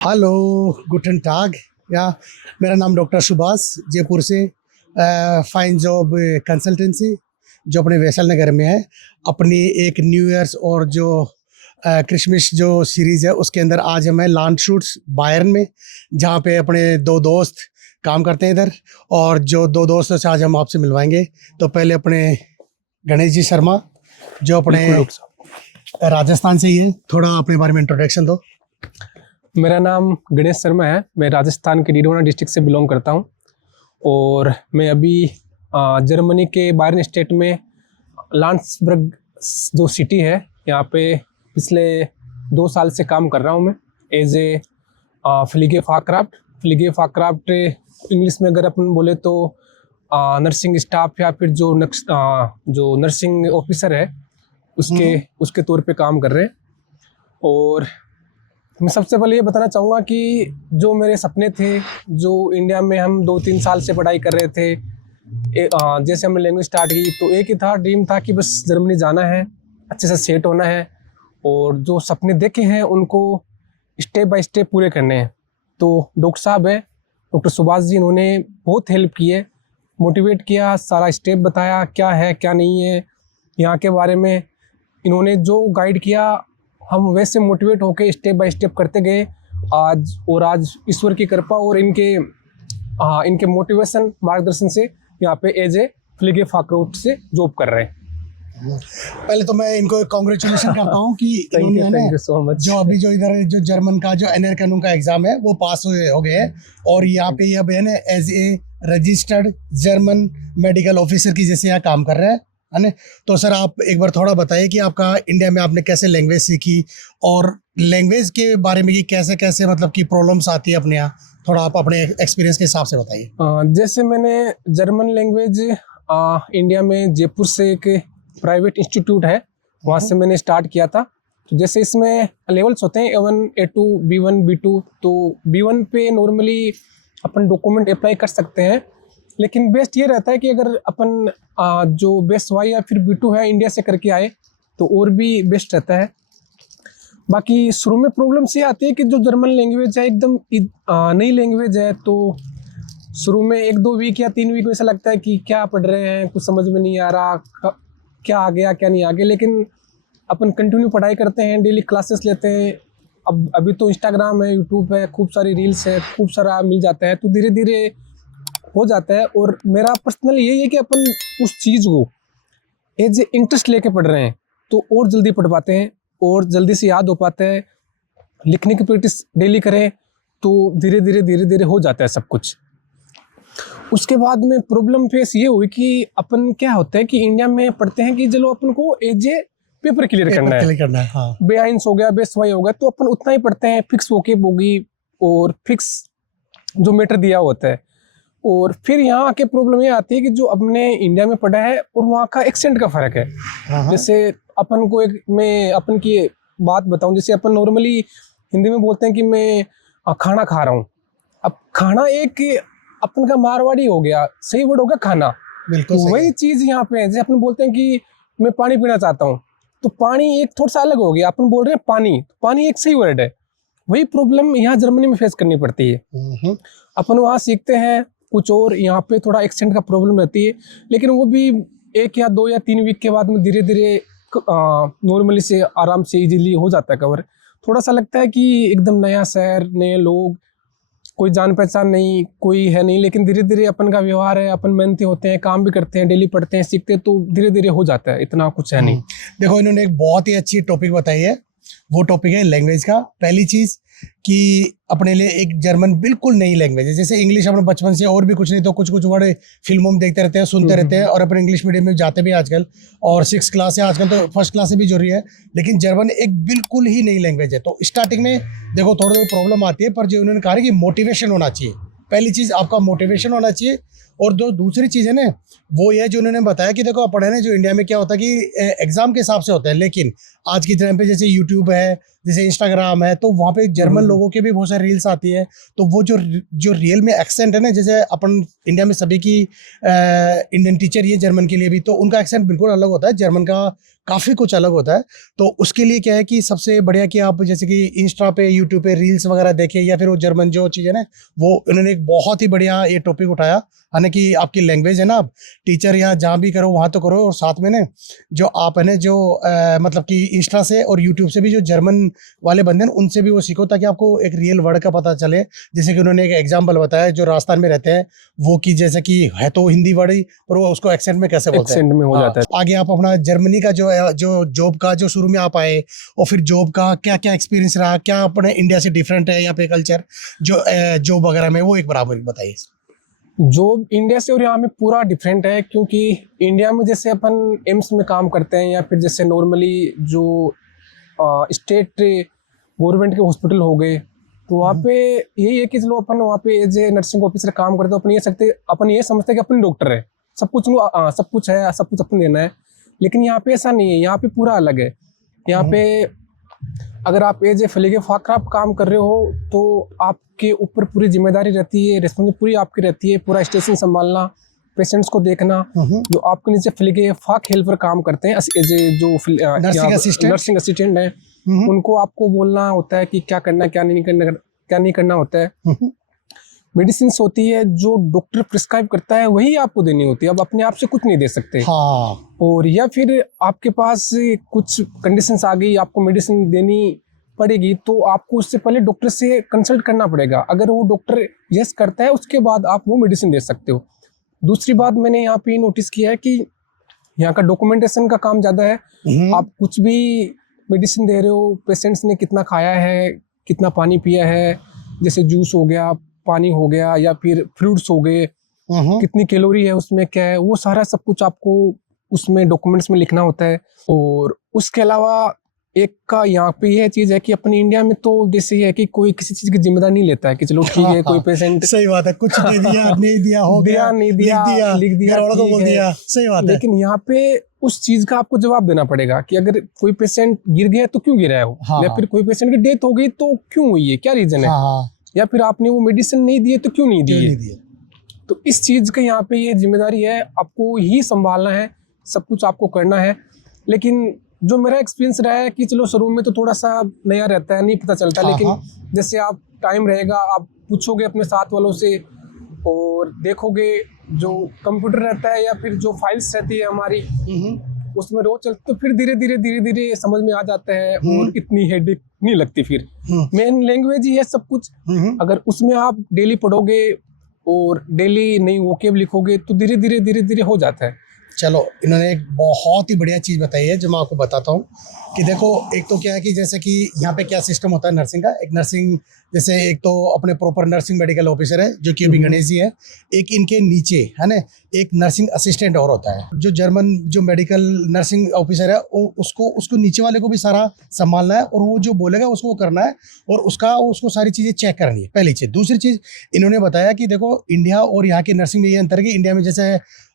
Hello, गुटन टाग। या मेरा नाम डॉक्टर सुभाष, जयपुर से फाइन जॉब कंसल्टेंसी जो अपने वैसल नगर में है। अपनी एक न्यू ईयर्स और जो क्रिसमस जो सीरीज़ है उसके अंदर आज हम हैं लैंडशूट्स बायर्न में, जहाँ पे अपने दो दोस्त काम करते हैं इधर। और जो दो दोस्तों से आज हम आपसे मिलवाएंगे। तो पहले अपने गणेश जी शर्मा जो अपने राजस्थान से ही है, थोड़ा अपने बारे में इंट्रोडक्शन दो। मेरा नाम गणेश शर्मा है। मैं राजस्थान के डीडवाना डिस्ट्रिक्ट से बिलोंग करता हूं और मैं अभी जर्मनी के बायर्न स्टेट में लांड्सबर्ग जो सिटी है यहाँ पे पिछले 2 साल से काम कर रहा हूं मैं एज ए फ्लीगे फाक्राफ्ट। फ्लीगे फाक्राफ्ट इंग्लिश में अगर अपन बोले तो नर्सिंग स्टाफ या फिर जो नर्सिंग ऑफिसर है उसके तौर पे काम कर रहे हैं। और मैं सबसे पहले ये बताना चाहूँगा कि जो मेरे सपने थे, जो इंडिया में हम 2-3 साल से पढ़ाई कर रहे थे, जैसे हमने लैंग्वेज स्टार्ट की तो एक ही था, ड्रीम था कि बस जर्मनी जाना है, अच्छे से सेट होना है और जो सपने देखे हैं उनको स्टेप बाय स्टेप पूरे करने हैं। तो डॉक्टर साहब है, डॉक्टर सुभाष जी, इन्होंने बहुत हेल्प की है, मोटिवेट किया, सारा स्टेप बताया क्या है क्या नहीं है यहाँ के बारे में। इन्होंने जो गाइड किया हम वैसे मोटिवेट होकर स्टेप बाय स्टेप करते गए। आज ईश्वर की कृपा और इनके मोटिवेशन मार्गदर्शन से यहाँ पे एज ए फ्लीगे फाक्राफ्ट से जॉब कर रहे हैं। पहले तो मैं इनको कांग्रेचुलेशन करता हूँ कि थैंक यू सो मच। जो अभी जो इधर जो जर्मन का जो एनआर कानून का एग्जाम है वो पास हो गए हैं और यहाँ पे अब है ना as a registered German medical officer की जैसे यहाँ काम कर रहे हैं, है ना। तो सर आप एक बार थोड़ा बताइए कि आपका इंडिया में आपने कैसे लैंग्वेज सीखी और लैंग्वेज के बारे में कि कैसे कैसे मतलब कि प्रॉब्लम्स आती है अपने यहाँ, थोड़ा आप अपने एक्सपीरियंस के हिसाब से बताइए। जैसे मैंने जर्मन लैंग्वेज इंडिया में जयपुर से एक प्राइवेट इंस्टीट्यूट है वहाँ से मैंने स्टार्ट किया था। तो जैसे इसमें लेवल्स होते हैं A1 A2 B1 B2। तो B1 पे नॉर्मली अपन डॉक्यूमेंट अप्लाई कर सकते हैं, लेकिन बेस्ट ये रहता है कि अगर अपन जो बेस वाई या फिर B2 है इंडिया से करके आए तो और भी बेस्ट रहता है। बाकी शुरू में प्रॉब्लम्स ये आती है कि जो जर्मन लैंग्वेज है एकदम नई लैंग्वेज है, तो शुरू में 1-2 वीक या 3 वीक में ऐसा लगता है कि क्या पढ़ रहे हैं, कुछ समझ में नहीं आ रहा, क्या आ गया क्या नहीं आ गया। लेकिन अपन कंटिन्यू पढ़ाई करते हैं, डेली क्लासेस लेते हैं। अब अभी तो इंस्टाग्राम है, यूट्यूब है, खूब सारी रील्स है, खूब सारा मिल जाता है, तो धीरे धीरे हो जाता है। और मेरा पर्सनल यही है कि अपन उस चीज़ को एज ए इंटरेस्ट लेके पढ़ रहे हैं तो और जल्दी पढ़ पाते हैं और जल्दी से याद हो पाता है। लिखने की प्रैक्टिस डेली करें तो धीरे धीरे हो जाता है सब कुछ। उसके बाद में प्रॉब्लम फेस ये हुई कि अपन क्या होता है कि इंडिया में पढ़ते हैं कि चलो अपन को एज ए पेपर क्लियर करना है। हाँ। बेआइंस हो गया, बेस वाई हो गया, तो अपन उतना ही पढ़ते हैं, फिक्स वोकेब होगी और फिक्स जो मैटर दिया होता है। और फिर यहाँ आके प्रॉब्लम ये आती है कि जो अपने इंडिया में पढ़ा है और वहाँ का एक्सेंट का फ़र्क है। जैसे अपन को मैं अपन की बात बताऊँ, जैसे अपन नॉर्मली हिंदी में बोलते हैं कि मैं खाना खा रहा हूँ। अब खाना एक अपन का मारवाड़ी हो गया, सही वर्ड हो गया खाना। बिल्कुल तो वही चीज़ यहाँ पे है। जैसे अपन बोलते हैं कि मैं पानी पीना चाहता हूँ, तो पानी एक थोड़ा सा अलग हो गया, अपन बोल रहे हैं पानी एक सही वर्ड है। वही प्रॉब्लम यहाँ जर्मनी में फेस करनी पड़ती है। अपन वहाँ सीखते हैं कुछ और, यहाँ पे थोड़ा एक्सेंट का प्रॉब्लम रहती है, लेकिन वो भी 1 या 2 या 3 वीक के बाद में धीरे धीरे नॉर्मली से आराम से इजीली हो जाता है कवर। थोड़ा सा लगता है कि एकदम नया शहर, नए लोग, कोई जान पहचान नहीं, कोई है नहीं, लेकिन धीरे धीरे अपन का व्यवहार है, अपन मेहनती होते हैं, काम भी करते हैं, डेली पढ़ते हैं, सीखते हैं, तो धीरे धीरे हो जाता है, इतना कुछ है नहीं। देखो, इन्होंने एक बहुत ही अच्छी टॉपिक बताई है, वो टॉपिक है लैंग्वेज का। पहली चीज़ कि अपने लिए एक जर्मन बिल्कुल नई लैंग्वेज है। जैसे इंग्लिश अपने बचपन से और भी कुछ नहीं तो कुछ वर्ड फिल्मों में देखते रहते हैं, सुनते रहते हैं, और अपने इंग्लिश मीडियम में जाते भी आजकल, और 6 क्लास से आजकल तो 1st क्लास से भी जरूरी है। लेकिन जर्मन एक बिल्कुल ही नई लैंग्वेज है। तो स्टार्टिंग में देखो थोड़ी प्रॉब्लम आती है, पर जो उन्होंने कहा कि मोटिवेशन होना चाहिए। पहली चीज़ आपका मोटिवेशन होना चाहिए। और जो दूसरी चीज़ है ना, वो ये जो उन्होंने बताया कि देखो पढ़े ना, जो इंडिया में क्या होता है कि एग्जाम के हिसाब से होता है, लेकिन आज की टाइम पे जैसे यूट्यूब है, जैसे इंस्टाग्राम है, तो वहाँ पे जर्मन लोगों के भी बहुत सारी रील्स आती है। तो वो जो रियल में एक्सेंट है ना, जैसे अपन इंडिया में सभी की इंडियन टीचर ये जर्मन के लिए भी, तो उनका एक्सेंट बिल्कुल अलग होता है। जर्मन का काफ़ी कुछ अलग होता है। तो उसके लिए क्या है कि सबसे बढ़िया कि आप जैसे कि इंस्टा पे, यूट्यूब पे रील्स वगैरह देखें, या फिर वो जर्मन जो चीज़ है ना, वो उन्होंने एक बहुत ही बढ़िया ये टॉपिक उठाया। हालांकि आपकी लैंग्वेज है ना, आप टीचर या जहाँ भी करो वहाँ तो करो, और साथ में ना जो आप है ना जो मतलब कि इंस्टा से और यूट्यूब से भी जो जर्मन वाले बंदे हैं उनसे भी वो सीखो, ताकि आपको एक रियल वर्ड का पता चले। जैसे कि उन्होंने एक एग्जाम्पल बताया, जो राजस्थान में रहते हैं वो कि जैसे कि है तो हिंदी वर्ड ही, पर वो उसको एक्सेंट में कैसे बोलते हैं, एक्सेंट में हो जाता है। आगे आप अपना जर्मनी का जो जॉब का जो शुरू में आप आए, और फिर जॉब का क्या क्या एक्सपीरियंस रहा, क्या अपने इंडिया से डिफरेंट है यहाँ पे कल्चर जो जॉब वगैरह में, वो एक बराबर बताइए। जॉब इंडिया से और यहाँ में पूरा डिफरेंट है, क्योंकि इंडिया में जैसे अपन एम्स में काम करते हैं, या फिर जैसे नॉर्मली जो स्टेट गवर्नमेंट के हॉस्पिटल हो गए, तो वहाँ पे यही है कि चलो अपन वहाँ पे एज ए नर्सिंग ऑफिसर काम करते हैं, अपन ये समझते हैं कि अपन डॉक्टर है, सब कुछ है, सब कुछ अपन देना है। लेकिन यहाँ पे ऐसा नहीं है, यहाँ पे पूरा अलग है। यहाँ पे अगर आप एज ए फलीगे फाकर आप काम कर रहे हो, तो आपके ऊपर पूरी जिम्मेदारी रहती है, रिस्पॉन्सिबिलिटी पूरी आपकी रहती है, पूरा स्टेशन संभालना, पेशेंट्स को देखना। जो आपके नीचे फलीगे फाक हेल्पर काम करते हैं एज ए जो नर्सिंग असिस्टेंट है, उनको आपको बोलना होता है कि क्या करना है, क्या नहीं करना होता है। मेडिसिन होती है जो डॉक्टर प्रिस्क्राइब करता है वही आपको देनी होती है, अब अपने आप से कुछ नहीं दे सकते। हाँ। और या फिर आपके पास कुछ कंडीशंस आ गई, आपको मेडिसिन देनी पड़ेगी, तो आपको उससे पहले डॉक्टर से कंसल्ट करना पड़ेगा। अगर वो डॉक्टर यस करता है, उसके बाद आप वो मेडिसिन दे सकते हो। दूसरी बात मैंने यहाँ पे नोटिस किया है कि यहाँ का डॉक्यूमेंटेशन का काम ज़्यादा है। आप कुछ भी मेडिसिन दे रहे हो, पेशेंट्स ने कितना खाया है, कितना पानी पिया है, जैसे जूस हो गया, पानी हो गया, या फिर फ्रूट्स हो गए, कितनी कैलोरी है उसमें, क्या है, वो सारा सब कुछ आपको उसमें डॉक्यूमेंट्स में लिखना होता है। और उसके अलावा एक का यहाँ पे यह चीज है कि अपने इंडिया में तो जैसे है कि कोई किसी चीज की जिम्मेदारी नहीं लेता है कि चलो ठीक है, कोई पेशेंट सही बात है, कुछ दे दिया नहीं दिया, हो गया नहीं दिया, लिख दिया, घर वालों को बोल दिया, सही बात है। लेकिन यहाँ पे उस चीज का आपको जवाब देना पड़ेगा कि अगर कोई पेशेंट गिर गया तो क्यों गिरा है वो, या फिर कोई पेशेंट की डेथ हो गई तो क्यों हुई है, क्या रीजन है, या फिर आपने वो मेडिसिन नहीं दिए तो क्यों नहीं दिए। तो इस चीज का यहाँ पे ये जिम्मेदारी है, आपको ही संभालना है, सब कुछ आपको करना है। लेकिन जो मेरा एक्सपीरियंस रहा है कि चलो शुरू में तो थोड़ा सा नया रहता है, नहीं पता चलता, लेकिन जैसे आप टाइम रहेगा, आप पूछोगे अपने साथ वालों से और देखोगे जो कंप्यूटर रहता है या फिर जो फाइल्स रहती है हमारी, उसमें रोज चलते, तो फिर धीरे धीरे समझ में आ जाता है और इतनी हेडेक नहीं लगती। फिर मेन लैंग्वेज ही है सब कुछ, अगर उसमें आप डेली पढ़ोगे और डेली नई वोकेब लिखोगे तो धीरे धीरे हो जाता है। चलो, इन्होंने एक बहुत ही बढ़िया चीज़ बताई है जो मैं आपको बताता हूँ कि देखो, एक तो क्या है कि जैसे कि यहाँ पे क्या सिस्टम होता है नर्सिंग का, एक नर्सिंग जैसे एक तो अपने प्रॉपर नर्सिंग मेडिकल ऑफिसर है जो कि अभी गणेश जी है, एक इनके नीचे है ना एक नर्सिंग असिस्टेंट और होता है, जो जर्मन जो मेडिकल नर्सिंग ऑफिसर है उसको नीचे वाले को भी सारा संभालना है, और वो जो बोलेगा उसको करना है, और उसको सारी चीज़ें चेक करनी है, पहली चीज़। दूसरी चीज़ इन्होंने बताया कि देखो, इंडिया और यहाँ की नर्सिंग में ये अंतर है कि इंडिया में जैसे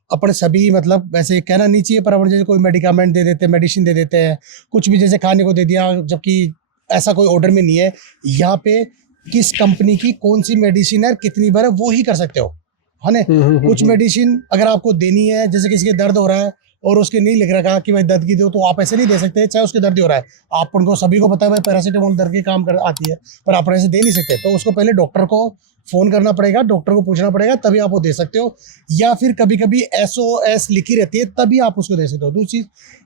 अपन सभी मतलब वैसे कहना नहीं चाहिए, पर अपन जैसे कोई मेडिकामेंट दे देते हैं, मेडिसिन दे देते हैं, कुछ भी जैसे खाने को दे दिया, जबकि ऐसा कोई ऑर्डर में नहीं है। यहाँ पे किस कंपनी की कौन सी मेडिसिन है, कितनी बार है, वो ही कर सकते हो, है ना। कुछ मेडिसिन अगर आपको देनी है, जैसे किसी के दर्द हो रहा है और उसके नहीं लिख रखा कि भाई दर्द की दो, तो आप ऐसे नहीं दे सकते, चाहे उसके दर्द हो रहा है। आप उनको सभी को पता है भाई पैरासीटामोल दर्द के काम कर आती है, पर आप ऐसे दे नहीं सकते, तो उसको पहले डॉक्टर को फ़ोन करना पड़ेगा, डॉक्टर को पूछना पड़ेगा, तभी आप वो दे सकते हो। या फिर कभी कभी SOS लिखी रहती है, तभी आप उसको दे सकते हो।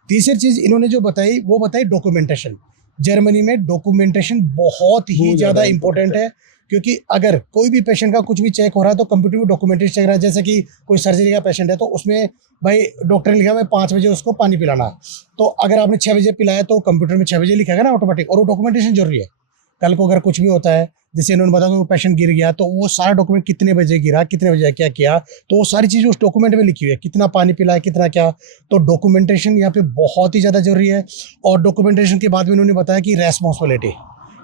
तीसरी चीज़ इन्होंने जो बताई वो बताई डॉक्यूमेंटेशन। जर्मनी में डॉक्यूमेंटेशन बहुत ही ज़्यादा इंपॉर्टेंट है, क्योंकि अगर कोई भी पेशेंट का कुछ भी चेक हो रहा है तो कंप्यूटर में डॉक्यूमेंटेशन चेक रहा है। जैसे कि कोई सर्जरी का पेशेंट है तो उसमें भाई डॉक्टर ने लिखा है 5 बजे उसको पानी पिलाना है, तो अगर आपने 6 बजे पिलाया तो कंप्यूटर में 6 बजे लिखेगा ना ऑटोमेटिक, और वो डॉक्यूमेंटेशन जरूरी है। कल को अगर कुछ भी होता है, जैसे इन्होंने बताया कि पेशेंट गिर गया, तो वो सारा डॉक्यूमेंट कितने बजे गिरा, कितने बजे क्या किया, तो वो सारी चीज़ें उस डॉक्यूमेंट में लिखी हुई है, कितना पानी पिलाया, कितना क्या। तो डॉक्यूमेंटेशन यहाँ पे बहुत ही ज़्यादा जरूरी है। और डॉक्यूमेंटेशन के बाद में उन्होंने बताया कि रेस्पॉन्सिबिलिटी,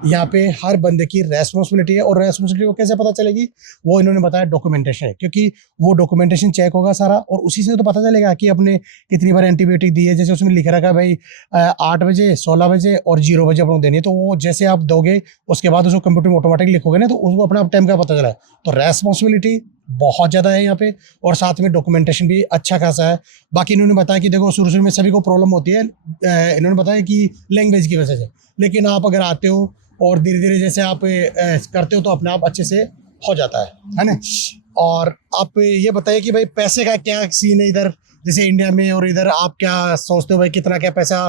यहाँ पे हर बंदे की रेस्पॉन्सिबिलिटी है, और रेस्पॉन्सिबिलिटी को कैसे पता चलेगी, वो इन्होंने बताया डॉक्यूमेंटेशन है, क्योंकि वो डॉक्यूमेंटेशन चेक होगा सारा, और उसी से तो पता चलेगा कि अपने कितनी बार एंटीबायोटिक दी है। जैसे उसमें लिख रखा है भाई 8 बजे, 16 बजे और 0 बजे अपने देनी है, तो वो जैसे आप दोगे उसके बाद उसको कंप्यूटर में ऑटोमेटिक लिखोगे ना, तो उसको अपना टाइम का पता चला। तो रेस्पॉन्सिबिलिटी बहुत ज़्यादा है यहाँ पे, और साथ में डॉक्यूमेंटेशन भी अच्छा खासा है। बाकी इन्होंने बताया कि देखो शुरू में सभी को प्रॉब्लम होती है, इन्होंने बताया कि लैंग्वेज की वजह से, लेकिन आप अगर आते हो और धीरे धीरे जैसे आप करते हो तो अपने आप अच्छे से हो जाता है ना। और आप ये बताइए कि भाई पैसे का क्या सीन है इधर, जैसे इंडिया में, और इधर आप क्या सोचते हो भाई कितना क्या पैसा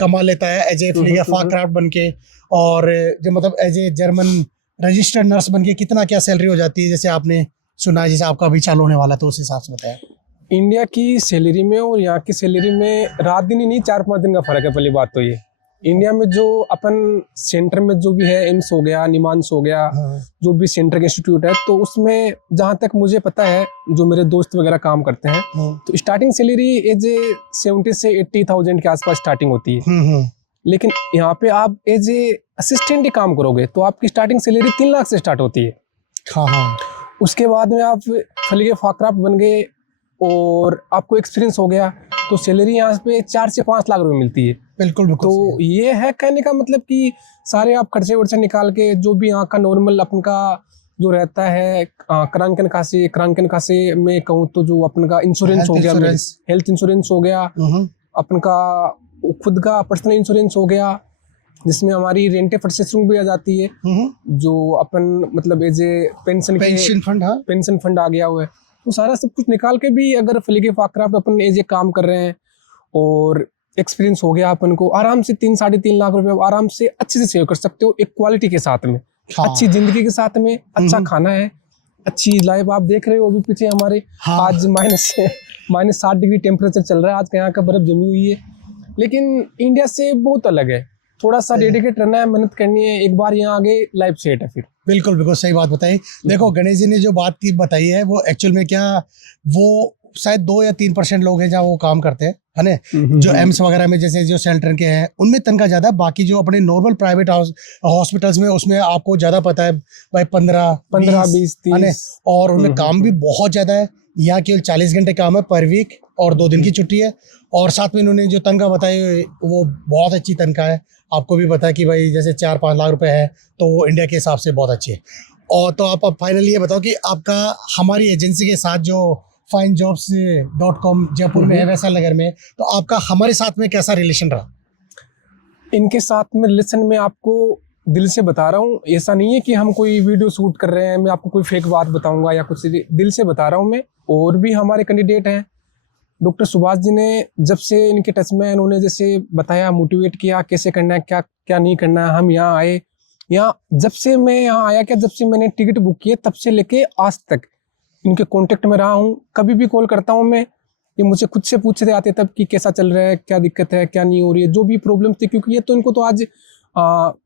कमा लेता है एज ए फाक्राफ्ट बन के, और जो मतलब as a German registered nurse बन के कितना क्या सैलरी हो जाती है, जैसे आपने सुना है, जैसे आपका अभी चालू होने वाला, तो उस हिसाब से बताया। इंडिया की सैलरी में और यहाँ की सैलरी में रात दिन ही नहीं, 4-5 दिन का फर्क है। पहली बात तो ये, इंडिया में जो अपन सेंटर में जो भी है, एम्स हो गया, निमांस हो गया, जो भी सेंटर के इंस्टीट्यूट है, तो उसमें जहाँ तक मुझे पता है, जो मेरे दोस्त वगैरह काम करते हैं, तो स्टार्टिंग सैलरी एज ए 70 से 80,000 के आसपास स्टार्टिंग होती है। लेकिन यहाँ पे आप एज ए असिस्टेंट ही काम करोगे तो आपकी स्टार्टिंग सैलरी 3 लाख से स्टार्ट होती है। हाँ। उसके बाद में आप फलीगे फाक्राफ्ट बन गए और आपको एक्सपीरियंस हो गया, तो सैलरी यहाँ पे 4 से 5 लाख रुपए मिलती है। बिल्कुल तो ये है कहने का मतलब कि सारे आप खर्चे वर्चे निकाल के जो भी यहाँ का नॉर्मल अपन का जो रहता है, क्रांकन खासे में कहूँ तो जो अपन का इंश्योरेंस हो गया, हेल्थ इंश्योरेंस हो गया, अपन का खुद का पर्सनल इंश्योरेंस हो गया, जिसमें हमारी रेंटे परचेसिंग भी आ जाती है, जो अपन मतलब एज ए पेंशन फंड आ गया हुआ है। तो सारा सब कुछ निकाल के भी अगर फलीगे फाक्राफ्ट अपन एज ए काम कर रहे हैं और एक्सपीरियंस हो गया, अपन को आराम से 3-3.5 लाख रुपए आराम से अच्छे से सेव कर सकते हो, एक क्वालिटी के साथ में, अच्छी जिंदगी के साथ में, अच्छा खाना है, अच्छी लाइफ। आप देख रहे हो अभी पीछे हमारे आज -60 डिग्री टेम्परेचर चल रहा है, आज का यहाँ का बर्फ जमी हुई है, लेकिन इंडिया से बहुत अलग है। थोड़ा सा डेडिकेट रहना है, मेहनत करनी है, एक बार यहाँ आगे लाइफ सेट है फिर। बिल्कुल सही बात बताई। देखो गणेश जी ने जो बात की बताई है वो एक्चुअल में क्या, वो शायद 2 या 3% लोग हैं जहाँ वो काम करते हैं, है ना। जो एम्स वगैरह में जैसे जो सेंटर के हैं उनमें तनख्वाह ज्यादा, बाकी जो अपने नॉर्मल प्राइवेट हॉस्पिटल्स में उसमें आपको ज्यादा पता है भाई 15-20 30, और उनमें काम भी बहुत ज्यादा है। यहाँ केवल 40 घंटे काम है पर वीक और 2 दिन की छुट्टी है, और साथ में इन्होंने जो तनख्वाह बताई वो बहुत अच्छी तनख्वाह है। आपको भी पता है कि भाई जैसे 4-5 लाख रुपए है तो वो इंडिया के हिसाब से बहुत अच्छी है। और तो आप अब फाइनली ये बताओ कि आपका हमारी एजेंसी के साथ जो finejobs.com जयपुर में है वैशाल नगर में, तो आपका हमारे साथ में कैसा रिलेशन रहा? इनके साथ में रिलेशन में आपको दिल से बता रहा हूँ, ऐसा नहीं है कि हम कोई वीडियो शूट कर रहे हैं, मैं आपको कोई फेक बात बताऊंगा या कुछ, दिल से बता रहा हूँ मैं। और भी हमारे कैंडिडेट हैं, डॉक्टर सुभाष जी ने जब से इनके टच में, इन्होंने जैसे बताया, मोटिवेट किया कैसे करना है, क्या क्या नहीं करना है। हम यहाँ आए, यहाँ जब से मैं यहाँ आया, क्या जब से मैंने टिकट बुक किए तब से लेके आज तक इनके कांटेक्ट में रहा हूँ। कभी भी कॉल करता हूँ मैं, ये मुझे खुद से पूछते आते तब कि कैसा चल रहा है, क्या दिक्कत है, क्या नहीं हो रही है, जो भी प्रॉब्लम थी, क्योंकि ये तो इनको तो आज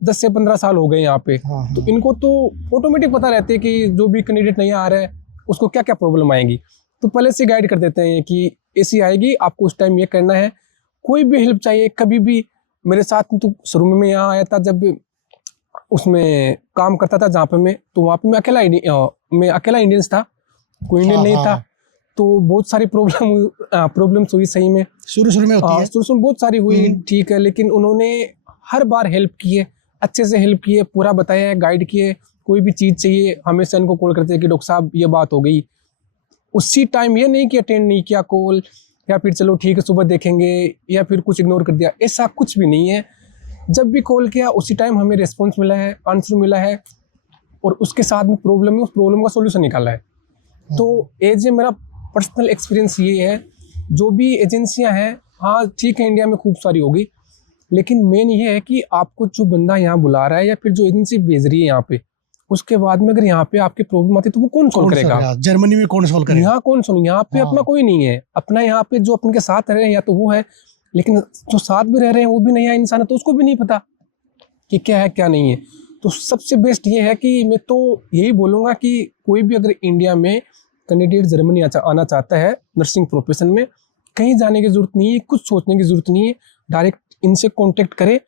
10 से 15 साल हो गए यहाँ पे। तो इनको तो ऑटोमेटिक पता रहते है कि जो भी कैंडिडेट नहीं आ रहा है उसको क्या क्या प्रॉब्लम आएंगी, तो पहले से गाइड कर देते हैं कि ऐसी आएगी, आपको उस टाइम ये करना है। कोई भी हेल्प चाहिए कभी भी मेरे साथ, तो शुरू में मैं यहाँ आया था जब उसमें काम करता था जहाँ पे मैं, तो वहाँ पे मैं अकेला इंडियंस था, कोई इंडियन नहीं था। तो बहुत सारी प्रॉब्लम्स हुई सही में, शुरू में होती है, शुरू में बहुत सारी हुई, ठीक है, लेकिन उन्होंने हर बार हेल्प किए, अच्छे से हेल्प किए, पूरा बताया, गाइड किए। कोई भी चीज़ चाहिए हमेशा इनको कॉल करते हैं कि डॉक्टर साहब ये बात हो गई, उसी टाइम ये नहीं कि अटेंड नहीं किया कॉल, या फिर चलो ठीक है सुबह देखेंगे, या फिर कुछ इग्नोर कर दिया, ऐसा कुछ भी नहीं है। जब भी कॉल किया उसी टाइम हमें रिस्पॉन्स मिला है, आंसर मिला है, और उसके साथ में प्रॉब्लम है, उस प्रॉब्लम का सोल्यूशन निकाला है। तो एज ए मेरा पर्सनल एक्सपीरियंस ये है, जो भी एजेंसियां हैं, हाँ ठीक है इंडिया में खूब सारी होगी, लेकिन मेन ये है कि आपको जो बंदा यहाँ बुला रहा है या फिर जो एजेंसी भेज रही है यहाँ पे, उसके बाद में अगर यहाँ पे आपकी प्रॉब्लम आती है तो वो कौन सॉल्व करेगा? जर्मनी में कौन सॉल्व करेगा? यहाँ कौन सॉल्व, यहाँ पे अपना कोई नहीं है, अपना यहाँ पे जो अपन के साथ रह रहे हैं या तो वो है, लेकिन जो साथ भी रह रहे हैं वो भी नया इंसान है, तो उसको भी नहीं पता कि क्या है क्या नहीं है। तो सबसे बेस्ट ये है कि मैं तो यही बोलूँगा कि कोई भी अगर इंडिया में कैंडिडेट जर्मनी आना चाहता है नर्सिंग प्रोफेशन में, कहीं जाने की ज़रूरत नहीं है, कुछ सोचने की ज़रूरत नहीं है, डायरेक्ट इनसे कांटेक्ट करें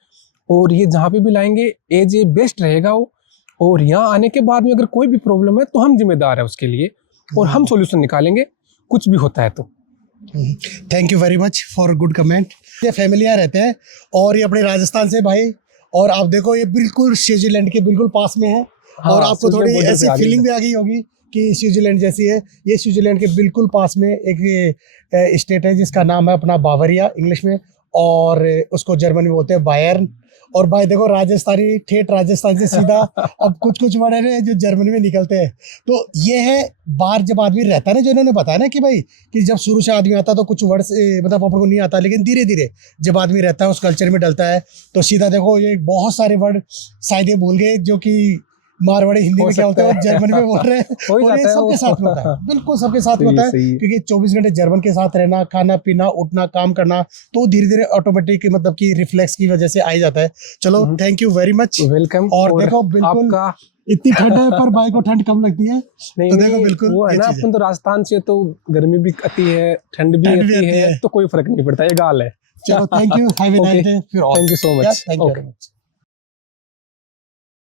और ये जहाँ पे भी लाएंगे एज ए बेस्ट रहेगा वो। और यहाँ आने के बाद में अगर कोई भी प्रॉब्लम है तो हम जिम्मेदार है उसके लिए, और हम सॉल्यूशन निकालेंगे कुछ भी होता है तो। Thank you very much for good comment. ये फैमिली यहाँ रहते हैं और ये अपने राजस्थान से भाई, और आप देखो ये बिल्कुल स्विट्जरलैंड के बिल्कुल पास में है। हाँ, और आपको थोड़ी स्विट्जरलैंड ऐसी border पे आ फीलिंग गई भी आ गई होगी कि स्विट्जरलैंड जैसी है। ये स्विट्जरलैंड के बिल्कुल पास में एक स्टेट है जिसका नाम है अपना बावरिया इंग्लिश में, और उसको जर्मन में बोलते हैं बायर्न। और भाई देखो राजस्थानी ठेठ राजस्थान से सीधा अब कुछ वर्ड है जो जर्मनी में निकलते हैं। तो ये है बाहर जब आदमी रहता है ना, जो इन्होंने बताया ना कि भाई कि जब शुरू से आदमी आता तो कुछ वर्ड मतलब अपन को नहीं आता, लेकिन धीरे धीरे जब आदमी रहता है उस कल्चर में डलता है तो सीधा देखो ये बहुत सारे वर्ड शायद ये भूल गए जो कि मारवाड़ी हिंदी में क्या होता है जर्मनी में बोल रहे हैं। हो ही और ये जाता है सबके वो। साथ में होता है, बिल्कुल सबके साथ में सही होता है, है, सही है। क्योंकि 24 घंटे जर्मन के साथ रहना, खाना पीना उठना काम करना, तो धीरे धीरे ऑटोमेटिक मतलब कि रिफ्लेक्स की वजह से आ ही जाता है। चलो thank you very much. Welcome. और देखो बिल्कुल आपका इतनी ठंड है पर भाई को ठंड कम लगती है। नहीं, तो नहीं, देखो बिल्कुल वो है ये ना, चीज़ है। अपन तो राजस्थान से तो गर्मी भी आती है, ठंड भी ठंड भी आती आती है, है। तो कोई फर्क नहीं पड़ता, ये गाल है। चलो thank you, have a nice Okay. Day. फिर Thank you so much. Thank you Okay. Very much.